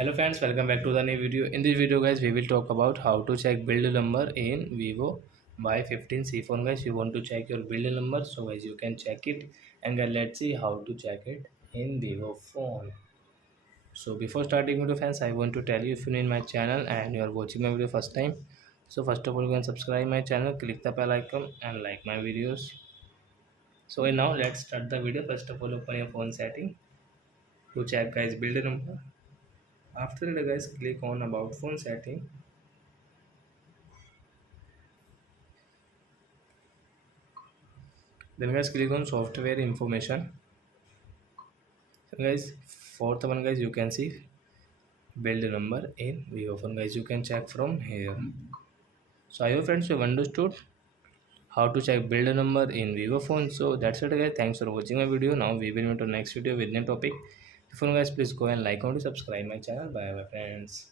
Hello friends, welcome back to the new video. In this video guys, we will talk about how to check build number in Vivo y15c phone guys. You want to check your build number, so guys you can check it, and guys let's see how to check it in Vivo phone. So before starting video friends, I want to tell you, if you're in my channel and you are watching my video first time, so first of all you can subscribe my channel, click the bell icon and like my videos. So now let's start the video. First of all, open your phone setting to check guys build number. After that guys, click on about phone setting. Then guys, click on software information. So guys, fourth one guys, you can see build number in Vivo phone guys. You can check from here. So I hope friends you have understood how to check build number in Vivo phone. So that's it guys. Thanks for watching my video. Now we will meet to next video with new topic. Before guys, please go and like and subscribe my channel. Bye bye friends.